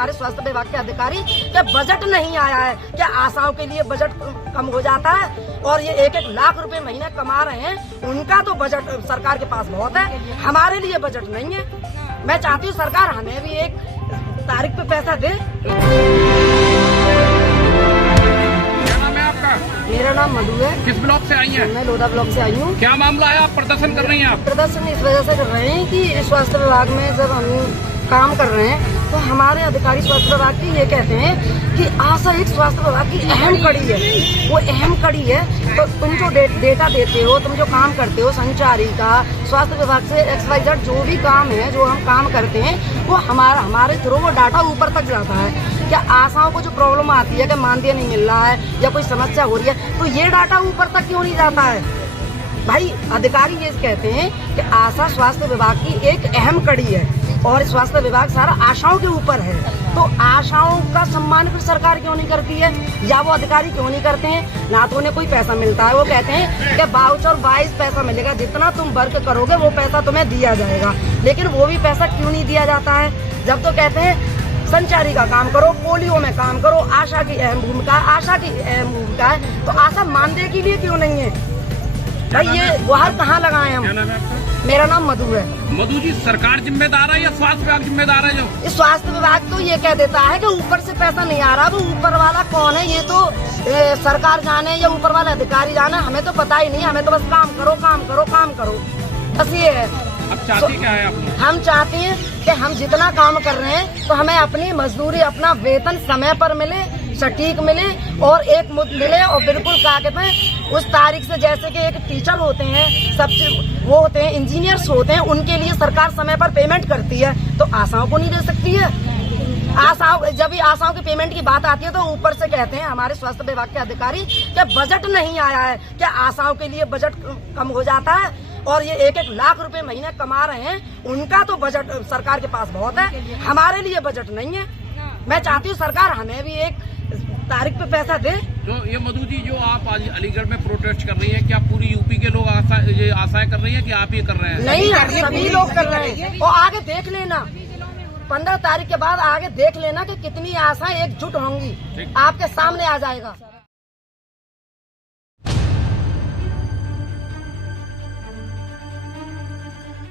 हमारे स्वास्थ्य विभाग के अधिकारी कि बजट नहीं आया है। क्या आशाओं के लिए बजट कम हो जाता है? और ये 1-1 लाख रुपए महीने कमा रहे हैं, उनका तो बजट सरकार के पास बहुत है, हमारे लिए बजट नहीं है। मैं चाहती हूँ सरकार हमें भी एक तारीख पे पैसा दे। मेरा नाम मधु है। किस ब्लॉक से आई हैं? मैं लोधा ब्लॉक से आई हूँ। क्या मामला है, आप प्रदर्शन कर रही हैं? आप प्रदर्शन इस वजह से कर रहे हैं कि स्वास्थ्य विभाग में जब हम काम कर रहे हैं तो हमारे अधिकारी स्वास्थ्य विभाग की ये कहते हैं कि आशा एक स्वास्थ्य विभाग की अहम कड़ी है, वो अहम कड़ी है। तो तुम जो डेटा देते हो, तुम जो काम करते हो, संचारी का स्वास्थ्य विभाग से XYZ जो भी काम है, जो हम काम करते हैं, वो हमारे थ्रू वो डाटा ऊपर तक जाता है। क्या आशाओं को जो प्रॉब्लम आती है कि मानदेय नहीं मिल रहा है या कोई समस्या हो रही है, तो ये डाटा ऊपर तक क्यों नहीं जाता है? भाई अधिकारी ये कहते हैं कि आशा स्वास्थ्य विभाग की एक अहम कड़ी है और स्वास्थ्य विभाग सारा आशाओं के ऊपर है। तो आशाओं का सम्मान फिर सरकार क्यों नहीं करती है या वो अधिकारी क्यों नहीं करते हैं? ना तो उन्हें कोई पैसा मिलता है, वो कहते हैं कि वाउचर वाइज पैसा मिलेगा, जितना तुम वर्क करोगे वो पैसा तुम्हें दिया जाएगा, लेकिन वो भी पैसा क्यों नहीं दिया जाता है? जब तो कहते हैं संचारी का काम करो, पोलियो में काम करो, आशा की अहम भूमिका है, आशा की अहम भूमिका है, तो आशा मानदेय के लिए क्यों नहीं है? भाई ये गुहार कहाँ लगाए हम? क्या नाम है आपका? मेरा नाम मधु है। मधु जी, सरकार जिम्मेदार है या स्वास्थ्य विभाग जिम्मेदार है? जो इस स्वास्थ्य विभाग तो ये कह देता है कि ऊपर से पैसा नहीं आ रहा, वो ऊपर वाला कौन है ये तो सरकार जाने या ऊपर वाला अधिकारी जाने, हमें तो पता ही नहीं। हमें तो बस काम करो, काम करो, काम करो, बस ये है। अब चाहती क्या है आप? हम चाहते हैं कि हम जितना काम कर रहे हैं तो हमें अपनी मजदूरी, अपना वेतन समय पर मिले, सटीक मिले और एक मुद्द मिले, और बिल्कुल क्या कहते हैं उस तारीख से, जैसे कि एक टीचर होते हैं, सब वो होते हैं, इंजीनियर्स होते हैं, उनके लिए सरकार समय पर पेमेंट करती है, तो आशाओं को नहीं दे सकती है? आशाओं, जब भी आशाओं की पेमेंट की बात आती है तो ऊपर से कहते हैं हमारे स्वास्थ्य विभाग के अधिकारी कि बजट नहीं आया है। क्या आशाओं के लिए बजट कम हो जाता है? और ये 1-1 लाख रुपए महीने कमा रहे हैं, उनका तो बजट सरकार के पास बहुत है, हमारे लिए बजट नहीं है। मैं चाहती हूँ सरकार हमें भी एक तारीख पे पैसा दे। तो ये मधु जी, जो आप आज अलीगढ़ में प्रोटेस्ट कर रही हैं, क्या पूरी यूपी के लोग आशाएं कर रही हैं कि आप ये कर रहे हैं? नहीं, सभी लोग कर रहे हैं। और आगे देख लेना, 15 तारीख के बाद आगे देख लेना कि कितनी आशाएं एकजुट होंगी, आपके सामने आ जाएगा।